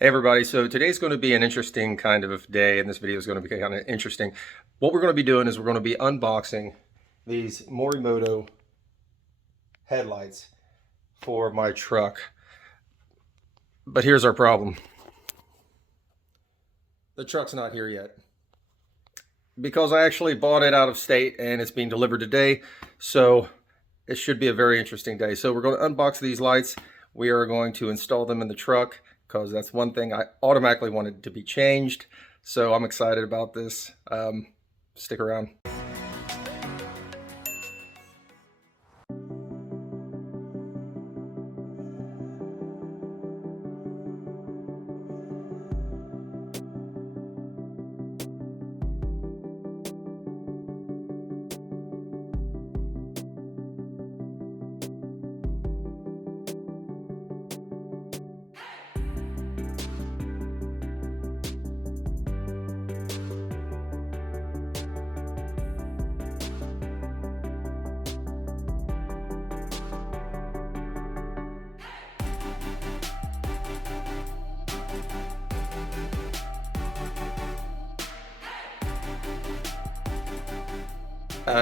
Hey everybody, so today's going to be an interesting kind of day, and this video is going to be kind of interesting. What we're going to be doing is we're going to be unboxing these Morimoto headlights for my truck. But here's our problem. The truck's not here yet. Because I actually bought it out of state and it's being delivered today, so it should be a very interesting day. So we're going to unbox these lights. We are going to install them in the truck, because that's one thing I automatically wanted to be changed. So I'm excited about this. Stick around.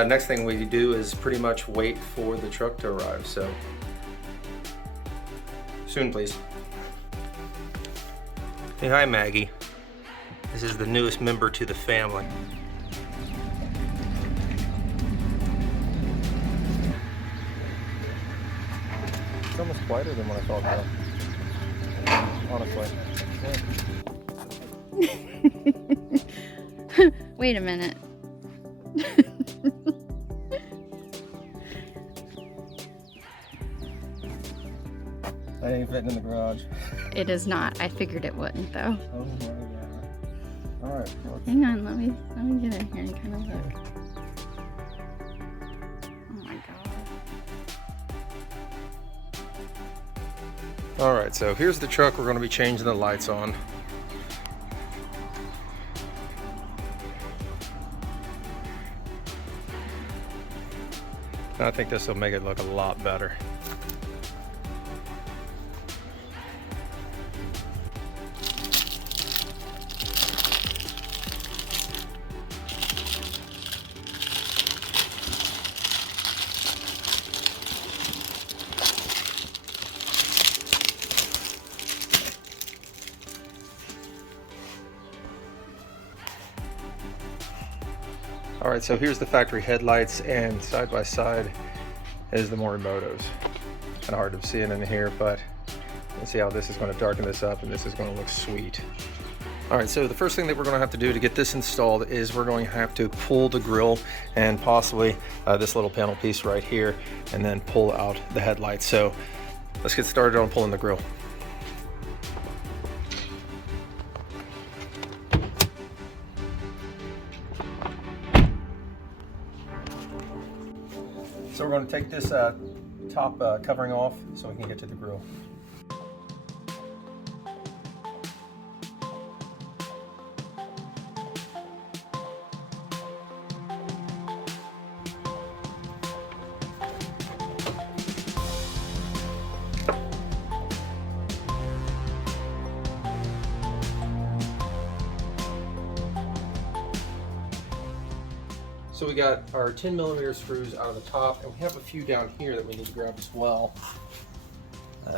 Next thing we do is pretty much wait for the truck to arrive, so soon please. Hey, hi Maggie. This is the newest member to the family. It's almost quieter than what I thought, honestly. Wait a minute. That ain't fitting in the garage. It is not. I figured it wouldn't though. Oh my god. Alright. Hang on, let me get in here and kind of look. Oh my god. Alright, so here's the truck we're going to be changing the lights on. I think this will make it look a lot better. Alright, so here's the factory headlights, and side by side is the Morimotos. Kind of hard to see it in here, but let's see how this is going to darken this up, and this is going to look sweet. Alright, so the first thing that we're going to have to do to get this installed is we're going to have to pull the grille and possibly this little panel piece right here, and then pull out the headlights. So let's get started on pulling the grille. So we're going to take this top covering off so we can get to the grill. So we got our 10mm screws out of the top, and we have a few down here that we need to grab as well.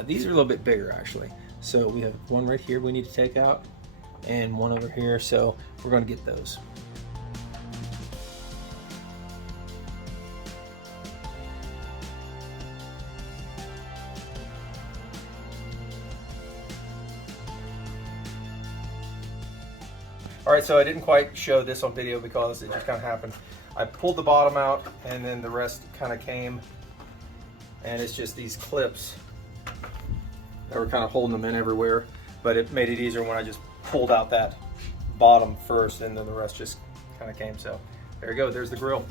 These are a little bit bigger actually. So we have one right here we need to take out, and one over here, so we're going to get those. Alright, so I didn't quite show this on video because it just kind of happened. I pulled the bottom out and then the rest kind of came, and it's just these clips that were kind of holding them in everywhere, but it made it easier when I just pulled out that bottom first, and then the rest just kind of came. So there you go, there's the grill.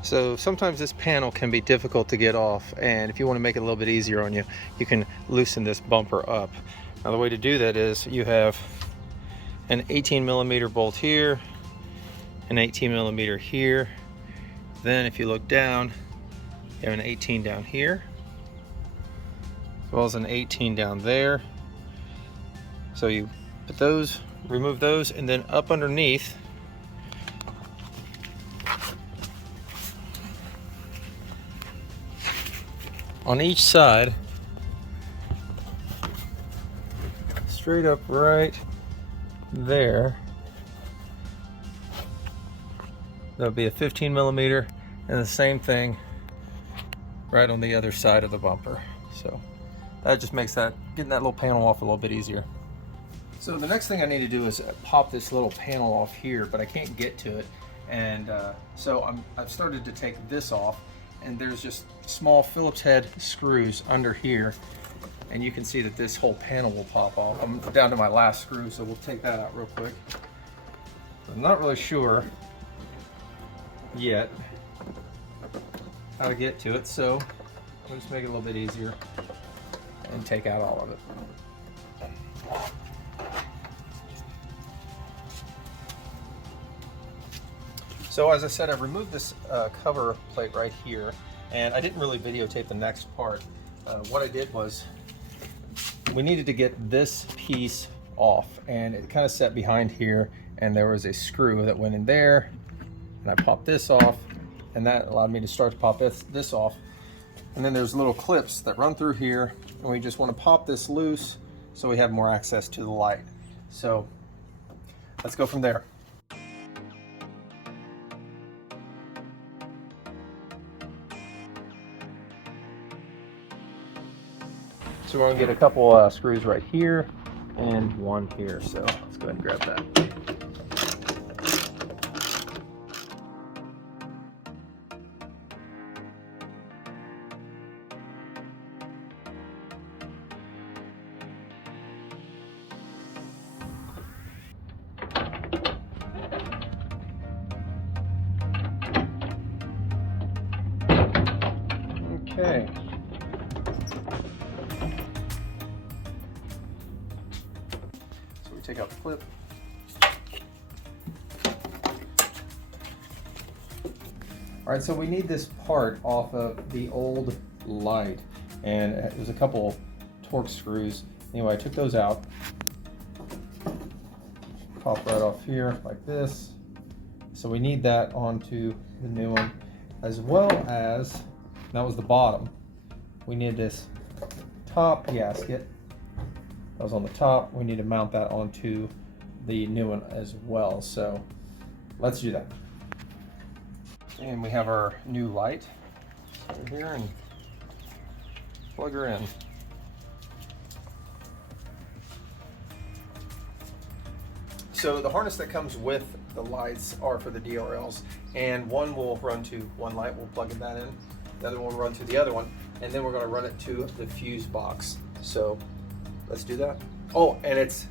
So sometimes this panel can be difficult to get off, and if you want to make it a little bit easier on you, you can loosen this bumper up. Now the way to do that is you have an 18mm bolt here, an 18mm here. Then if you look down, you have an 18 down here, as well as an 18 down there, So you put those, remove those, and then up underneath, on each side, straight up right there, there'll be a 15 millimeter, and the same thing right on the other side of the bumper. So that just makes that, getting that little panel off a little bit easier. So the next thing I need to do is pop this little panel off here, but I can't get to it. And so I've started to take this off, and there's just small Phillips head screws under here. And you can see that this whole panel will pop off. I'm down to my last screw, so we'll take that out real quick. I'm not really sure yet how to get to it, so I'll just make it a little bit easier and take out all of it. So as I said, I've removed this cover plate right here, and I didn't really videotape the next part. What I did was, we needed to get this piece off, and it kind of sat behind here, and there was a screw that went in there, and I popped this off, and that allowed me to start to pop this off. And then there's little clips that run through here, and we just want to pop this loose so we have more access to the light. So let's go from there. So we're gonna get a couple screws right here and one here. So let's go ahead and grab that. Okay. So we take out the clip. All right, so we need this part off of the old light, and there's a couple Torx screws. Anyway, I took those out. Pop right off here like this. So we need that onto the new one, as well as, that was the bottom. We need this top gasket. That was on the top. We need to mount that onto the new one as well. So let's do that. And we have our new light over here, and plug her in. So the harness that comes with the lights are for the DRLs, and one will run to one light, we'll plug that in. The other one will run to the other one, and then we're going to run it to the fuse box. So let's do that. Oh, and it's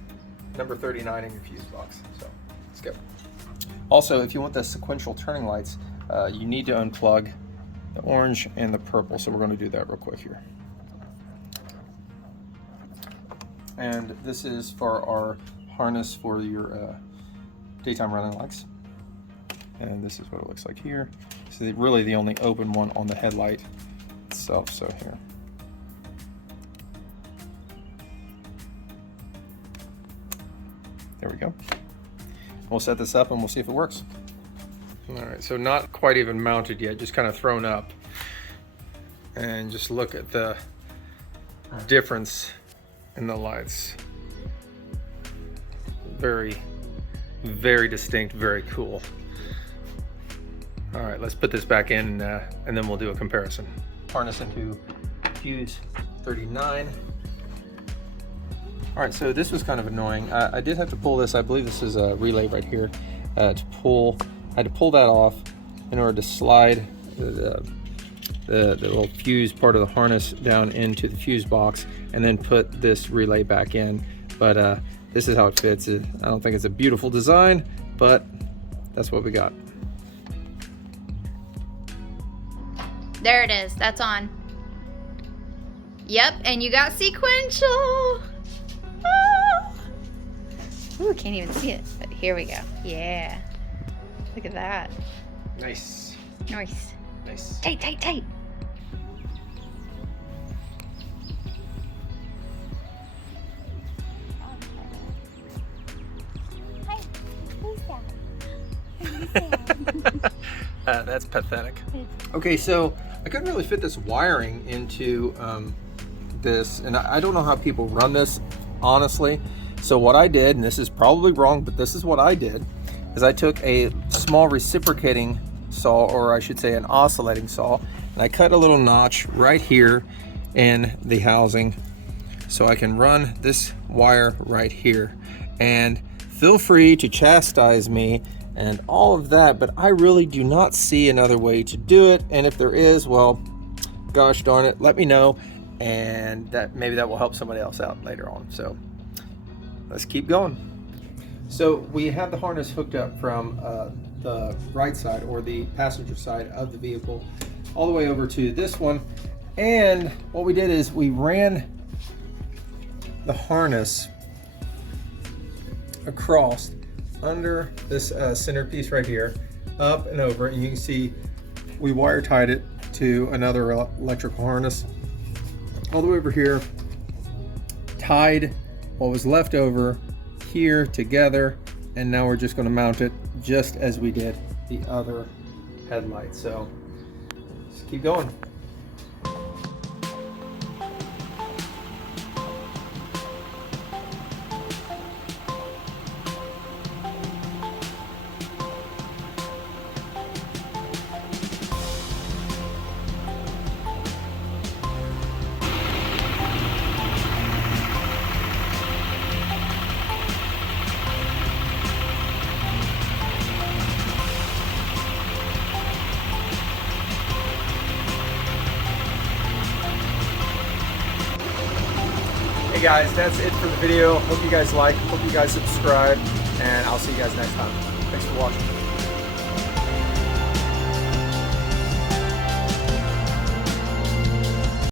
number 39 in your fuse box. So let's go. Also, if you want the sequential turning lights, you need to unplug the orange and the purple. So we're going to do that real quick here. And this is for our harness for your daytime running lights. And this is what it looks like here. So really the only open one on the headlight itself. So here. There we go. We'll set this up and we'll see if it works. All right, so not quite even mounted yet, just kind of thrown up. And just look at the difference in the lights. Very, very distinct, very cool. All right, let's put this back in and then we'll do a comparison. Harness into fuse 39. All right, so this was kind of annoying. I did have to pull this. I believe this is a relay right here to pull. I had to pull that off in order to slide the little fuse part of the harness down into the fuse box and then put this relay back in. But this is how it fits. I don't think it's a beautiful design, but that's what we got. There it is. That's on. Yep, and you got sequential. Oh. Ooh, can't even see it, but here we go. Yeah. Look at that. Nice. Nice. Nice. Tight, tight, tight. That's pathetic. Okay, so I couldn't really fit this wiring into this, and I don't know how people run this, honestly. So what I did, and this is probably wrong, but this is what I did, is I took a small reciprocating saw, or I should say an oscillating saw, and I cut a little notch right here in the housing so I can run this wire right here. And feel free to chastise me and all of that, but I really do not see another way to do it. And if there is, well, gosh darn it, let me know, and that maybe that will help somebody else out later on. So let's keep going. So we have the harness hooked up from the right side, or the passenger side of the vehicle, all the way over to this one. And what we did is we ran the harness across under this center piece right here, up and over, and you can see we wire tied it to another electrical harness all the way over here, tied what was left over here together, and now we're just going to mount it just as we did the other headlight. So let's keep going. Hey guys, that's it for the video. Hope you guys like, hope you guys subscribe, and I'll see you guys next time. Thanks for watching.